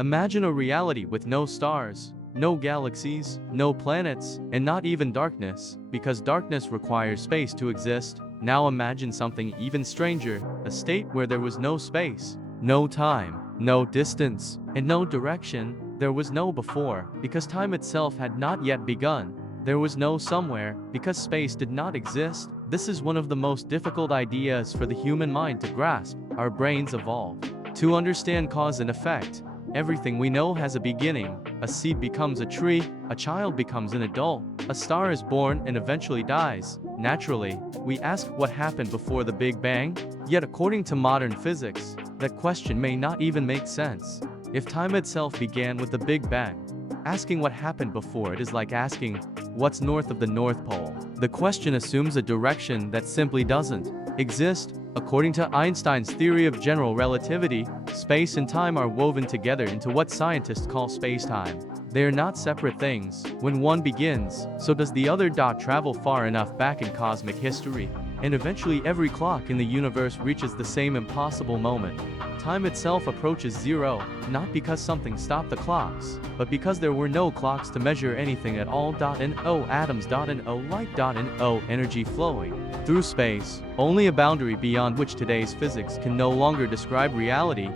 Imagine a reality with no stars, no galaxies, no planets, and not even darkness, because darkness requires space to exist. Now imagine something even stranger, a state where there was no space, no time, no distance, and no direction. There was no before, because time itself had not yet begun. There was no somewhere, because space did not exist. This is one of the most difficult ideas for the human mind to grasp. Our brains evolved to understand cause and effect. Everything we know has a beginning. A seed becomes a tree, a child becomes an adult, a star is born and eventually dies. Naturally, we ask what happened before the Big Bang? Yet according to modern physics, that question may not even make sense. If time itself began with the Big Bang, asking what happened before it is like asking, what's north of the North Pole? The question assumes a direction that simply doesn't exist. According to Einstein's theory of general relativity, space and time are woven together into what scientists call spacetime. They are not separate things. When one begins, so does the other. Travel far enough back in cosmic history, and eventually every clock in the universe reaches the same impossible moment. Time itself approaches zero, not because something stopped the clocks, but because there were no clocks to measure anything at all. No atoms. No light. No energy flowing through space, only a boundary beyond which today's physics can no longer describe reality.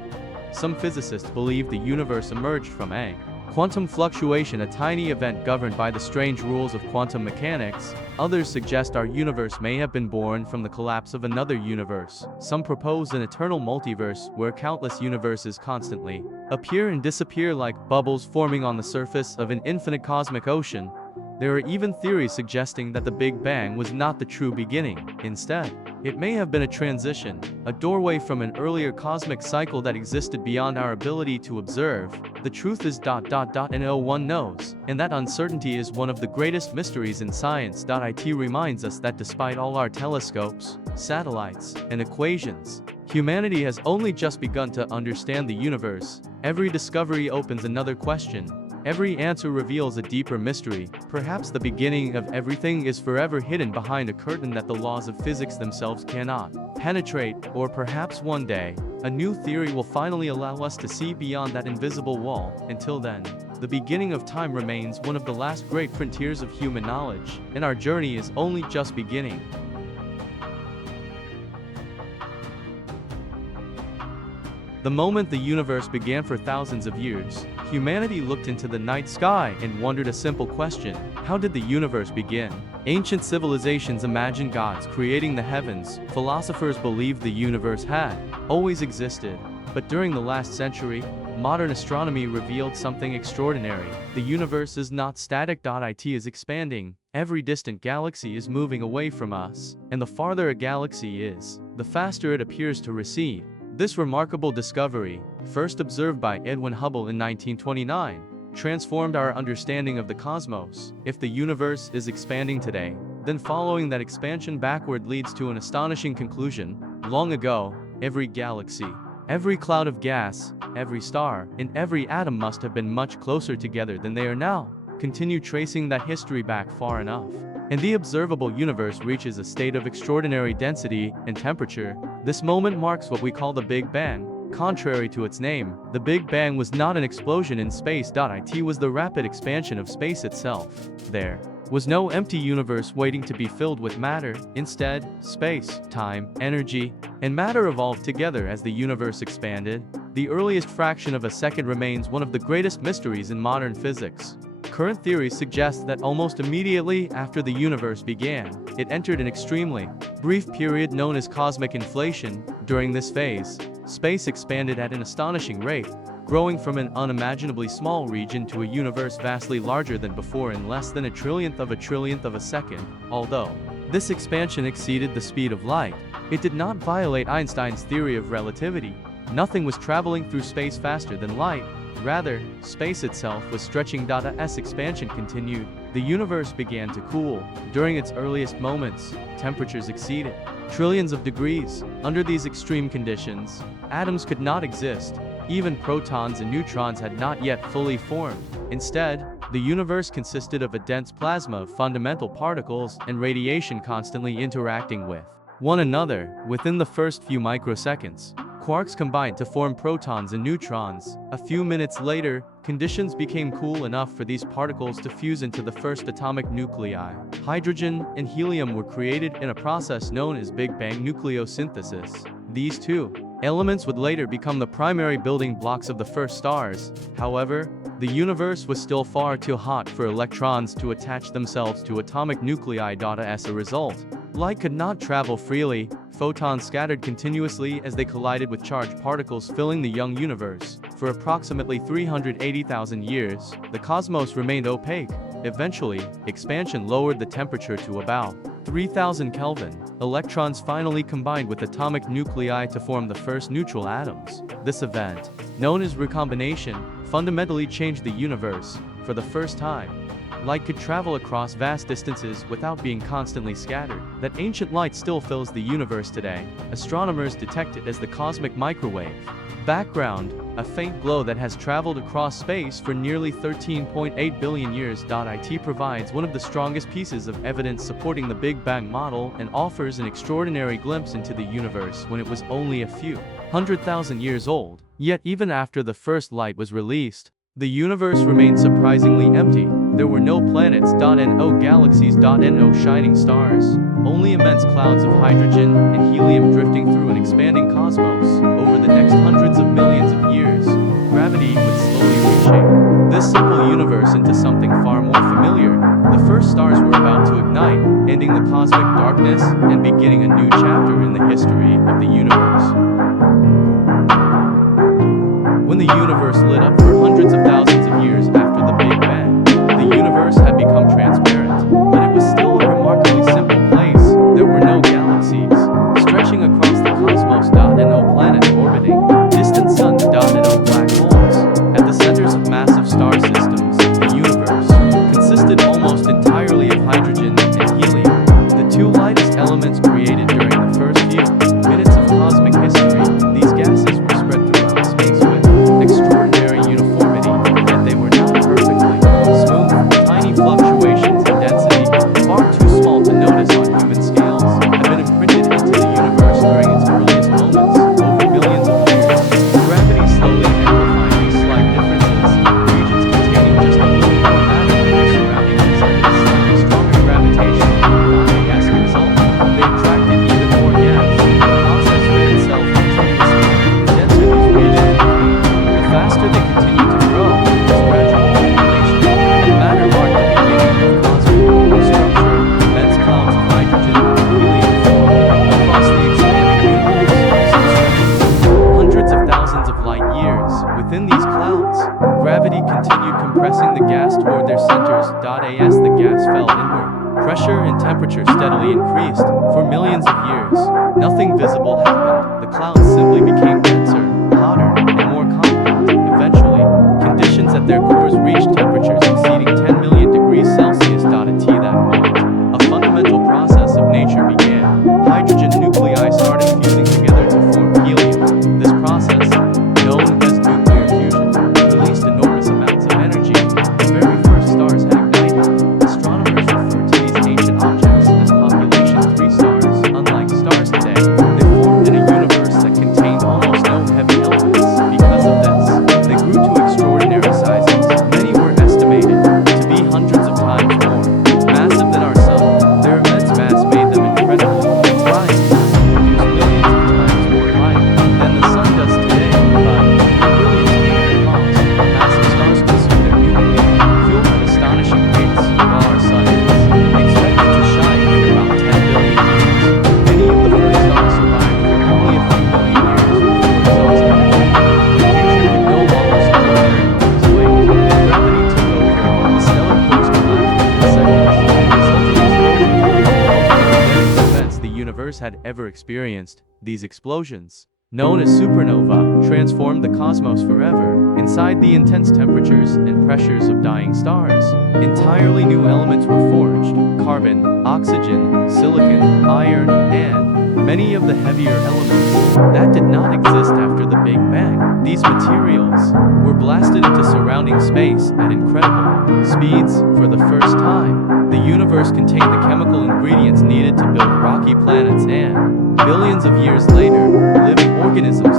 Some physicists believe the universe emerged from a quantum fluctuation, a tiny event governed by the strange rules of quantum mechanics. Others suggest our universe may have been born from the collapse of another universe. Some propose an eternal multiverse where countless universes constantly appear and disappear like bubbles forming on the surface of an infinite cosmic ocean. There are even theories suggesting that the Big Bang was not the true beginning. Instead, it may have been a transition, a doorway from an earlier cosmic cycle that existed beyond our ability to observe. The truth is ... and no one knows, and that uncertainty is one of the greatest mysteries in science. It reminds us that despite all our telescopes, satellites, and equations, humanity has only just begun to understand the universe. Every discovery opens another question. Every answer reveals a deeper mystery. Perhaps the beginning of everything is forever hidden behind a curtain that the laws of physics themselves cannot penetrate, or perhaps one day, a new theory will finally allow us to see beyond that invisible wall. Until then, the beginning of time remains one of the last great frontiers of human knowledge, and our journey is only just beginning. The moment the universe began for thousands of years, humanity looked into the night sky and wondered a simple question: how did the universe begin? Ancient civilizations imagined gods creating the heavens. Philosophers believed the universe had always existed. But during the last century, modern astronomy revealed something extraordinary. The universe is not static. It is expanding. Every distant galaxy is moving away from us, and the farther a galaxy is, the faster it appears to recede. This remarkable discovery, first observed by Edwin Hubble in 1929, transformed our understanding of the cosmos. If the universe is expanding today, then following that expansion backward leads to an astonishing conclusion. Long ago, every galaxy, every cloud of gas, every star, and every atom must have been much closer together than they are now. Continue tracing that history back far enough, and the observable universe reaches a state of extraordinary density and temperature. This moment marks what we call the Big Bang. Contrary to its name, the Big Bang was not an explosion in space. It was the rapid expansion of space itself. There was no empty universe waiting to be filled with matter. Instead, space, time, energy, and matter evolved together as the universe expanded. The earliest fraction of a second remains one of the greatest mysteries in modern physics. Current theories suggest that almost immediately after the universe began, it entered an extremely brief period known as cosmic inflation. During this phase, space expanded at an astonishing rate, growing from an unimaginably small region to a universe vastly larger than before in less than a trillionth of a second. Although this expansion exceeded the speed of light, it did not violate Einstein's theory of relativity. Nothing was traveling through space faster than light. Rather, space itself was stretching. As expansion continued, the universe began to cool. During its earliest moments, temperatures exceeded trillions of degrees. Under these extreme conditions, atoms could not exist. Even protons and neutrons had not yet fully formed. Instead, the universe consisted of a dense plasma of fundamental particles and radiation constantly interacting with one another. Within the first few microseconds, quarks combined to form protons and neutrons. A few minutes later, conditions became cool enough for these particles to fuse into the first atomic nuclei. Hydrogen and helium were created in a process known as Big Bang nucleosynthesis. These two elements would later become the primary building blocks of the first stars. However, the universe was still far too hot for electrons to attach themselves to atomic nuclei. As a result, light could not travel freely. Photons scattered continuously as they collided with charged particles, filling the young universe. For approximately 380,000 years, the cosmos remained opaque. Eventually, expansion lowered the temperature to about 3000 Kelvin. Electrons finally combined with atomic nuclei to form the first neutral atoms. This event, known as recombination, fundamentally changed the universe. For the first time, light could travel across vast distances without being constantly scattered. That ancient light still fills the universe today. Astronomers detect it as the cosmic microwave. Background: a faint glow that has traveled across space for nearly 13.8 billion years. It provides one of the strongest pieces of evidence supporting the Big Bang model and offers an extraordinary glimpse into the universe when it was only a few 100,000 years old. Yet even after the first light was released, the universe remained surprisingly empty. There were no planets, no galaxies, no shining stars, only immense clouds of hydrogen and helium drifting through an expanding cosmos. Over the next hundreds of millions of years, gravity would slowly reshape this simple universe into something far more familiar. The first stars were about to ignite, ending the cosmic darkness and beginning a new chapter in the history of the universe. When the universe lit up for hundreds of thousands of years after the Big Bang, the universe had become transparent, but it was still a remarkably simple place. There were no galaxies stretching across the cosmos. No planets orbiting distant suns. No black holes. At the centers of massive star systems, the universe consisted almost entirely of hydrogen and helium, the two lightest elements created during the first few minutes of cosmic history. These gases were spread throughout space with extraordinary uniformity, yet they were not perfectly smooth. Tiny fluctuations in density, far too small to notice on human scales, have been imprinted into the universe during its earliest moments, over millions of years. Gravity slowly amplified these slight differences. Regions containing just a little more matter than their surroundings exerted a slightly stronger gravitation. As a result, they attracted even more gas. The process fed itself continuously. The denser these regions became, the faster they continued to grow. This gradual accumulation of matter marked the beginning of cosmic structure. Immense clouds of hydrogen and helium formed across the expanding universe, some stretching hundreds of thousands of light years. Within these clouds, gravity continued compressing the gas toward their centers. As the gas fell inward, pressure and temperature steadily increased. For millions of years, nothing visible happened. The clouds simply became denser, hotter, and more compact. Eventually, conditions at their cores reached temperatures exceeding 10 million degrees Celsius. At that point, a fundamental process of nature began. Hydrogen nuclei started fusing together to form helium. This process, known as nuclear fusion, released enormous amounts of energy. The very first stars had ignited. Astronomers refer to these ancient objects as population 3 stars. Unlike stars today, they formed in a universe that contained almost no heavy elements. Because of this, they grew to extraordinary sizes. Many were estimated to be hundreds of times more massive than our sun. Their immense mass made them incredibly bright enough to produce millions of times more light than the sun does today. But their brilliance came at a cost. Massive stars consume their nuclei, fueled at astonishing rates, while our sun is expected to shine for about 10 billion years. Many of the first stars survived for only a few million years before exhausting energy. The future could no longer support their enormous weight. Gravity took over. The stellar cores collapsed within seconds. The resulting explosion was one of the most devastating events the universe had ever experienced. These explosions, known as supernova, transformed the cosmos forever. Inside the intense temperatures and pressures of dying stars, entirely new elements were forged: carbon, oxygen, silicon, iron, and many of the heavier elements that did not exist after the Big Bang. These materials were blasted into surrounding space at incredible speeds. For the first time, the universe contained the chemical ingredients needed to build rocky planets, and billions of years later, living organisms.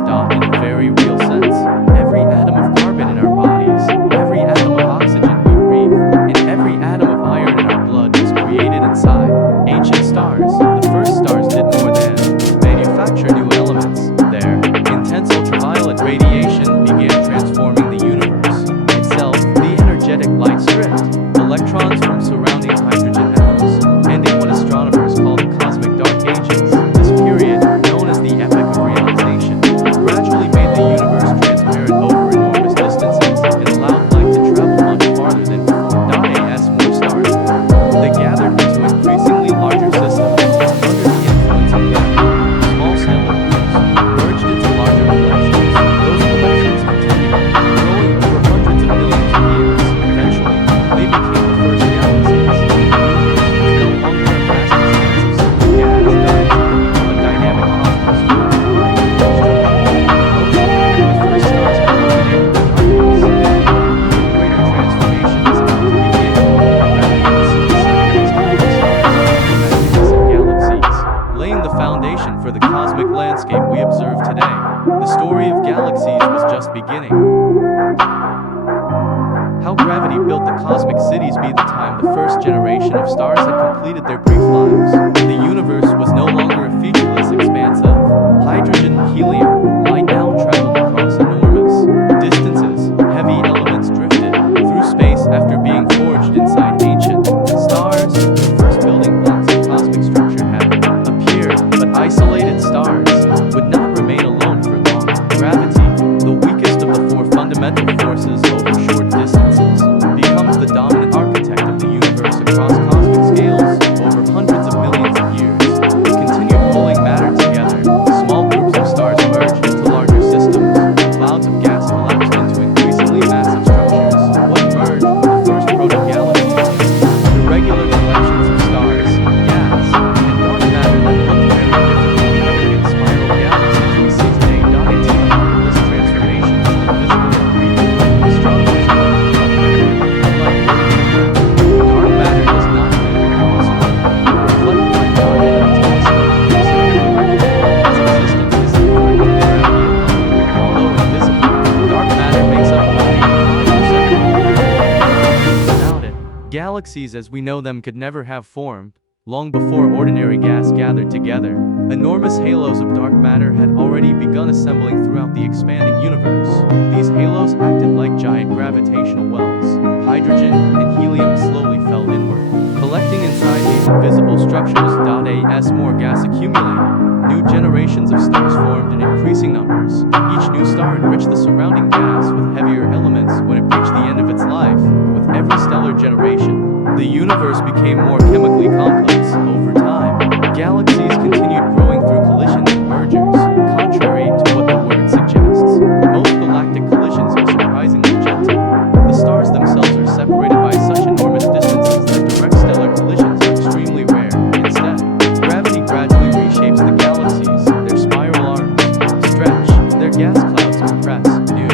observe today. The story of galaxies was just beginning. How gravity built the cosmic cities be the time the first generation of stars had completed their brief lives. The universe was no longer a featureless expanse of hydrogen and helium. Light now traveled across enormous distances. Heavy elements drifted through space after being forged inside ancient stars. The first building blocks of cosmic structure had appeared, but isolated stars would not remain alone for long. Gravity, the weakest of the four fundamental forces over short distances, becomes the dominant architect of the universe across cosmic scales over hundreds of millions of years. It continued pulling matter together. Small groups of stars merged into larger systems. Clouds of gas collapsed into increasingly massive structures. What emerged were the first proto-galaxies, irregular collections of stars, gas, and dark matter that looked very different from the elegant spiral galaxies we see today. This transformation is invisible and real. Astronomers know unlike dark matter does not bend across a reflected light dot in a telescope. Its existence is inherent in gravity alone. Although invisible, dark matter makes up about 85% of all matter. Without it, galaxies as we know them could never have formed. Long before ordinary gas gathered together, enormous halos of dark matter had already begun assembling throughout the expanding universe. These halos acted like giant gravitational wells. Hydrogen and helium slowly fell inward, collecting inside these invisible structures. As more gas accumulated, new generations of stars formed in increasing numbers. Each new star enriched the surrounding gas with heavier elements when it reached the end of its life. With every stellar generation, the universe became more chemically complex. Over time, galaxies continued growing through collisions and mergers. Contrary to what the word suggests, most galactic collisions are surprisingly gentle. The stars themselves are separated by such enormous distances that direct stellar collisions are extremely rare. Instead, gravity gradually reshapes the galaxies. Their spiral arms stretch, their gas clouds compress. New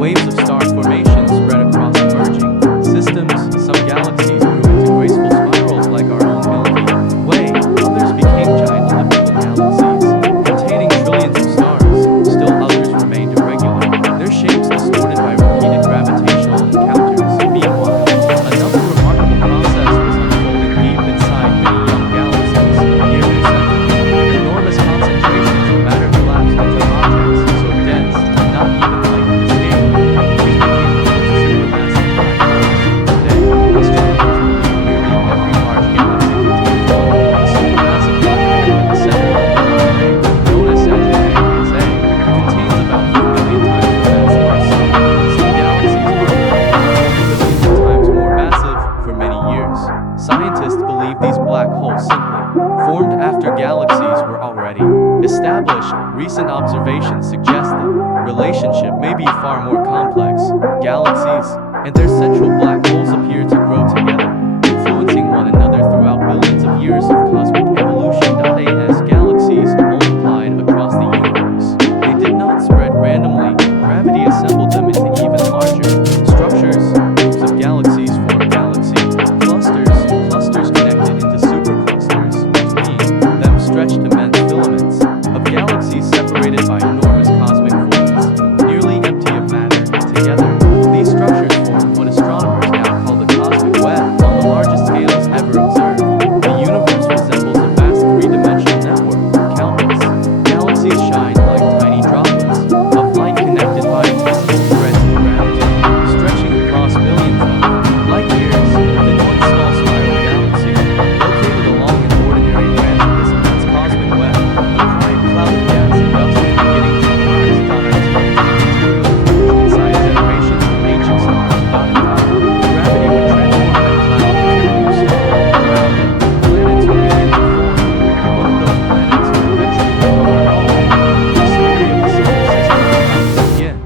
waves of star formation spread across emerging systems. Some galaxies grew into graceful spirals like our own Milky Way. Others became giant habitable galaxies, containing trillions of stars. Still others remained irregular, their shapes distorted by repeated gravitational encounters. Meanwhile, another remarkable process was unfolding deep inside many young galaxies near their center. Enormous concentrations of matter collapsed into objects so dense, not even light could escape. These became supermassive black holes. Today, astronomers believe nearly every large galaxy contains one. The supermassive black hole at the center of the Milky Way, known as Sagittarius A, contains about 4 billion times the mass of our Sun. Some galaxies are billions of times more massive. For many years, scientists believe these black holes simply formed after galaxies were already established. Recent observations suggest the relationship may be far more complex. Galaxies and their central black holes appear to grow together, influencing one another throughout billions of years of cosmic evolution. As galaxies multiplied across the universe, they did not spread randomly. Gravity assembled them into even larger structures. Groups of galaxies formed galaxy clusters connected into superclusters. Between them stretched immense filaments of galaxies separated by enormous cosmic voids, nearly empty of matter. Together, these structures formed what astronomers now call the cosmic web. On the largest scales ever observed, the universe resembles a vast three-dimensional network. Countless galaxies shine like tiny droplets of light connected by invisible threads of gravity, stretching across billions of light years. Within one small spiral galaxy, located along an ordinary branch of this immense cosmic web, a quiet cloud of gas and dust is beginning to rise. Material forged inside generations of ancient stars. Gravity would transform that cloud into a new star. Around it, planets would begin to form. One of those planets would eventually become our own. The story of the solar system is about to begin.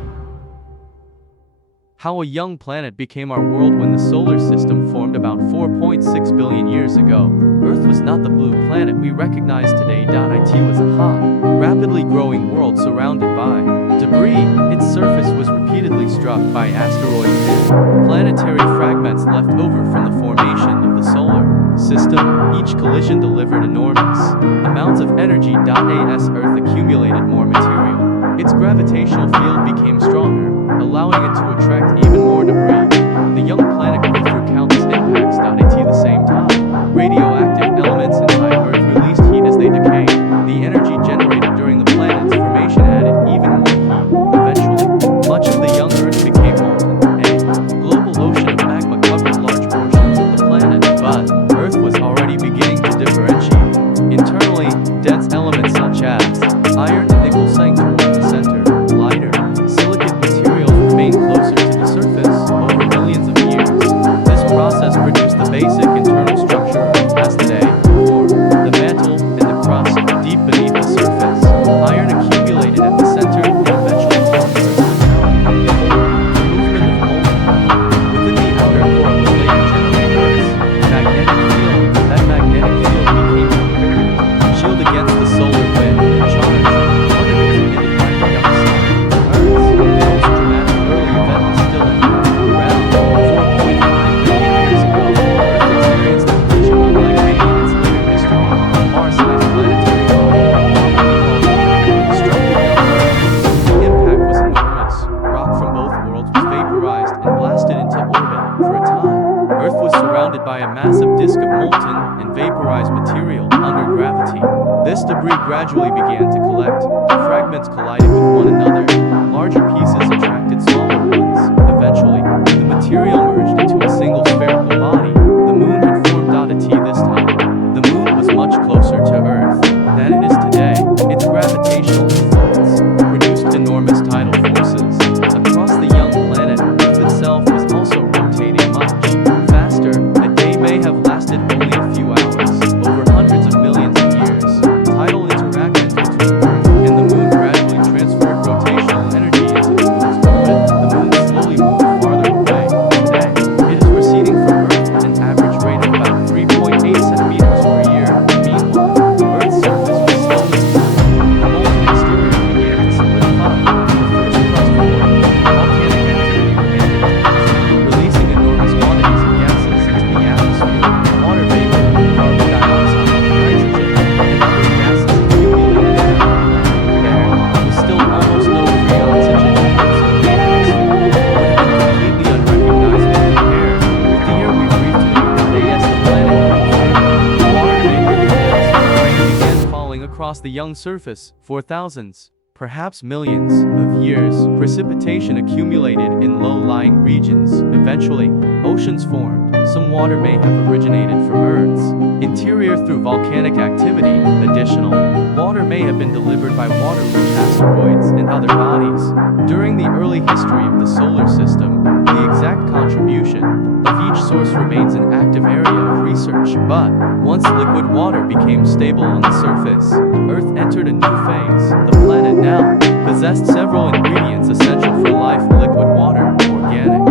How a young planet became our world. When the solar system formed about 4.6 billion years ago, Earth was not the blue planet we recognize today. It was a hot, rapidly growing world surrounded by debris. Its surface was repeatedly struck by asteroids and planetary fragments left over from the formation of the solar system, each collision delivered enormous amounts of energy. As Earth accumulated more material, its gravitational field became stronger, allowing it to attract even more debris. The young planet grew through countless impacts. At the same time, radioactive elements inside Earth released heat as they decayed. The energy generated during the planet's formation added even more heat. Eventually, much of the young Earth became molten. A global ocean of magma covered large portions of the planet, but Earth was already beginning to differentiate. Internally, dense elements such as iron and nickel sank toward the center. Lighter, silicate materials remained closer to the surface over millions of years. This process produced the basic internal structure Earth has today, or the mantle and the crust deep beneath the surface. Iron accumulated at the center and eventually formed Earth's metallic core. The movement of molten metal within the outer core will later generate Earth's magnetic field. That magnetic field became a shield against the solar wind and charged particles emitted by the young sun. Earth's most dramatic early event was still ahead. Around 4.5 billion years ago, Earth experienced a collision unlike any in its later history. A Mars-sized planetary body, commonly called struck the young Earth. The impact was enormous. Rock from both worlds was vaporized and blasted into orbit. For a time, Earth was surrounded by a massive disk of molten and vaporized material under gravity. This debris gradually began to collect. Fragments collided with one another. Larger pieces attracted smaller ones. Eventually, the material merged into a single spherical body. The moon had formed. This time, the moon was much closer to Earth than it is today. Its gravitational influence produced enormous tidal forces. Across the young planet, Earth itself was also rotating much faster. A day may have lasted only a few hours. Over hundreds of millions of years, tidal interactions between Earth and the moon gradually transferred rotational energy into the moon's orbit. The moon slowly moved farther away. Today, it is receding from Earth at an average rate of about 3.8 centimeters per year. Meanwhile, Earth's surface was slowly cooling. The molten exterior began to solidify. The first crust formed. Volcanic activity remained intense, releasing enormous quantities of gases into the atmosphere. Water vapor, carbon dioxide, nitrogen, and other gases accumulated in the planet. There was still almost no free oxygen in Earth's early atmosphere. It would have been completely unrecognizable compared with the air we breathe today. As the planet cooled further, water vapor condensed and rain began falling across the young surface. For thousands, perhaps millions of years, precipitation accumulated in low-lying regions. Eventually, oceans formed. Some water may have originated from Earth's interior through volcanic activity. Additional water may have been delivered by water-rich asteroids and other bodies. During the early history of the solar system, the exact contribution of each source remains an active area of research. But once liquid water became stable on the surface, Earth entered a new phase. The planet now possessed several ingredients essential for life: liquid water, organic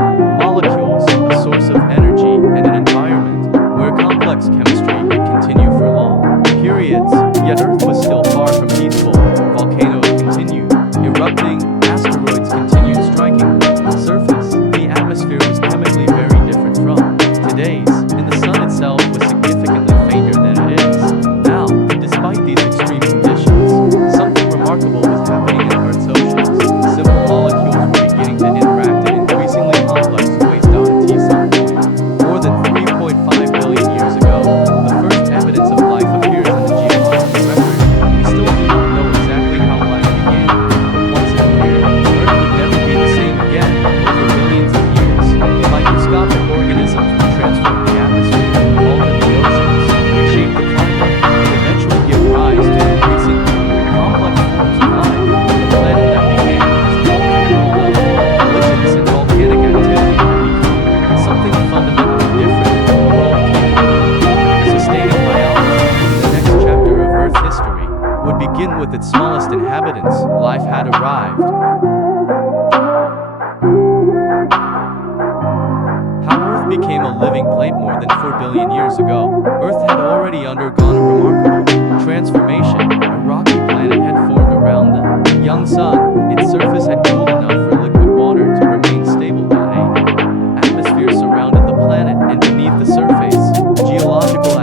molecules, a source of energy, and an environment where complex chemistry could continue for long periods. Yet Earth was still far from peaceful. Volcanoes continued erupting, asteroids continued striking the surface. The atmosphere was chemically very different from today's, and the sun itself was significantly fainter than it is now. Despite these extreme conditions, something remarkable was happening in Earth's oceans. Simple molecules were beginning to interact in increasingly complex ways. At some point, more than 3.5 billion years ago, the first evidence of life appears in the geological record. We still do not know exactly how life began, but once it appeared, Earth would never be the same again. Over billions of years, microscopic organisms would transform the atmosphere, alter the oceans, reshape the climate, and eventually give rise to increasingly complex forms of life. The planet that began as a volcano collisions and volcanic activity had become something fundamentally different. A world capable of sustaining biology. The next chapter of Earth history would begin with its smallest inhabitants. Life had arrived. How Earth became a living plate more than 4 billion years ago. Earth had already undergone a remarkable transformation. A rocky planet had formed around the young sun. Its surface had cooled enough for liquid water to remain stable. A atmosphere surrounded the planet, and beneath the surface, geological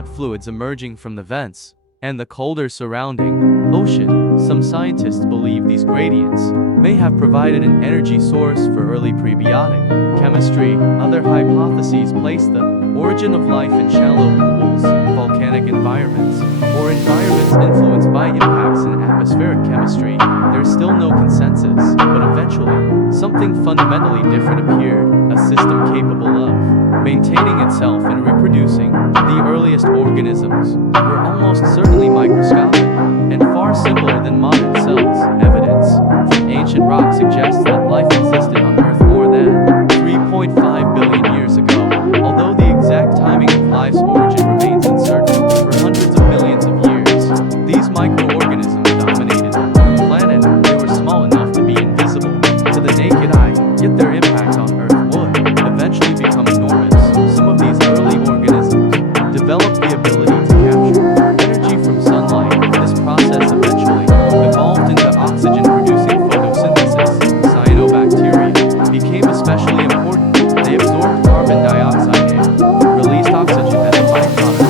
hot fluids emerging from the vents, and the colder surrounding ocean. Some scientists believe these gradients may have provided an energy source for early prebiotic chemistry. Other hypotheses place the origin of life in shallow pools, volcanic environments, or environments influenced by impacts in atmospheric chemistry. There's still no consensus, but eventually, something fundamentally different appeared, a system capable of maintaining itself and reproducing. The earliest organisms were almost certainly microscopic and far simpler than modern cells. Evidence from ancient rock suggests that life existed on Earth more than 3.5 billion years ago. Although the exact timing of life's origin remains uncertain, for hundreds of millions of years, these microorganisms dominated the planet. They were small enough to be invisible to the naked eye, yet their impact on Earth would eventually become enormous. Some of these early organisms developed the ability to capture energy from sunlight. This process eventually evolved into oxygen-producing photosynthesis. Cyanobacteria became especially important. They absorbed carbon dioxide and released oxygen as a byproduct.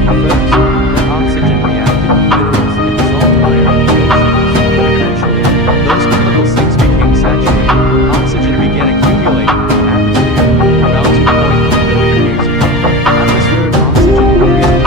At first, that oxygen reacted with minerals and dissolved iron in the oceans. But eventually, those chemical sinks became saturated. Oxygen began accumulating in the atmosphere. Around 2.1 billion years ago, atmospheric oxygen increased dramatically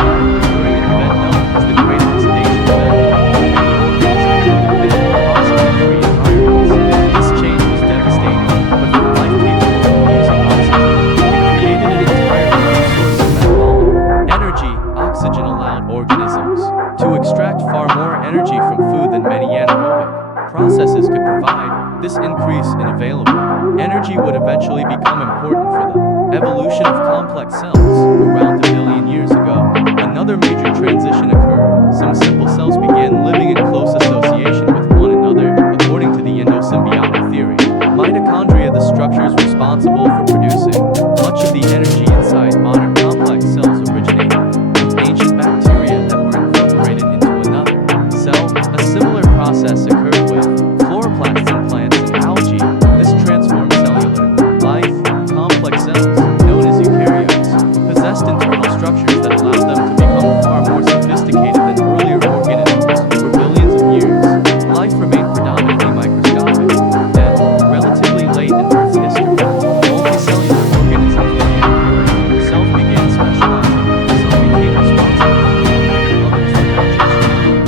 during an event known as the Great Oxidation Event. Many organisms had depended on oxygen-free environments. This change was devastating, but for life capable of using oxygen, it created an entirely new source of metabolic energy. Oxygen allowed organisms to extract far more energy from food than many anaerobic processes could provide. This increase in available energy would eventually become important for the evolution of complex cells. Around a billion years ago, another major transition occurred. Some simple cells began living in close association with one another, according to the endosymbiotic theory. Mitochondria, the structures responsible for producing much of the energy inside modern complex cells, originated from ancient bacteria that were incorporated into another cell. A similar process occurred with chloroplasts in plants and algae. This transformed cellular life. Complex cells, known as eukaryotes, possessed internal structures that allowed them to become far more sophisticated than earlier organisms. For billions of years, life remained predominantly microscopic. Then, relatively late in Earth's history, multicellular organisms began appearing. Cells began specializing. Some became responsible for cooling, others for digestion, others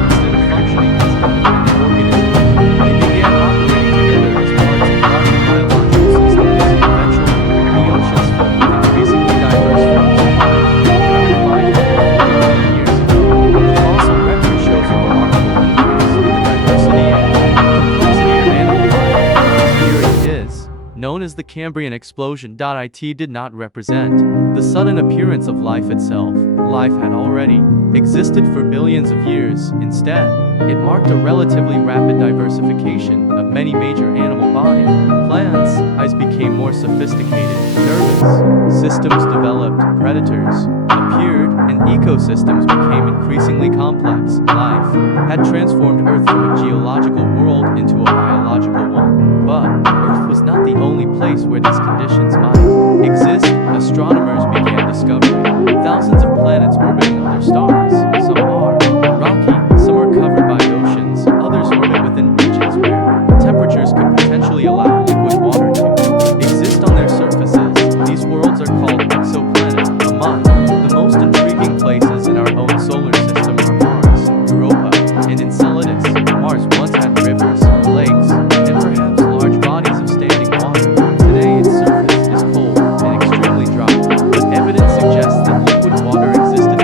for reproduction. Instead of functioning as independent organisms, they began operating together as parts of larger biological systems. Eventually, the oceans filled with increasingly diverse forms of life. Around 540 million years ago, the fossil record shows a remarkable increase in the diversity and complexity of animal life. This period is known as the Cambrian explosion. It did not represent the sudden appearance of life itself. Life had already existed for billions of years. Instead, it marked a relatively rapid diversification of many major animal bodies. Plants, as became more sophisticated, nervous systems developed, predators appeared, and ecosystems became increasingly complex. Life had transformed Earth from a geological world into a biological one. But Earth was not the only place where these conditions might exist. Astronomers began discovering thousands of planets orbiting other stars. Some are rocky, some are covered by oceans, others orbit within regions where temperatures could potentially allow liquid water to exist on their surfaces. These worlds are called exoplanets. Among the most intriguing places in our own solar system are Mars, Europa, and Enceladus. Mars once had rivers, lakes, and perhaps large bodies of standing water. Today, its surface is cold and extremely dry, but evidence suggests that liquid water existed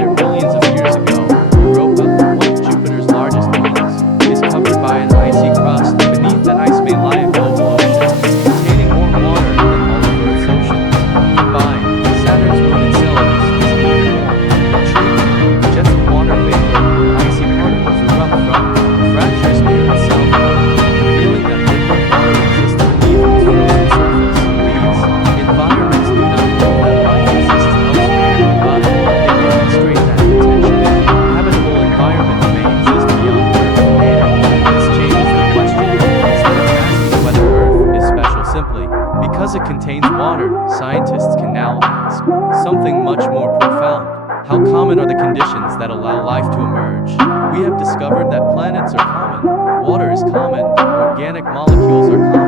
Because it contains water, scientists can now ask something much more profound. How common are the conditions that allow life to emerge? We have discovered that planets are common, water is common, organic molecules are common.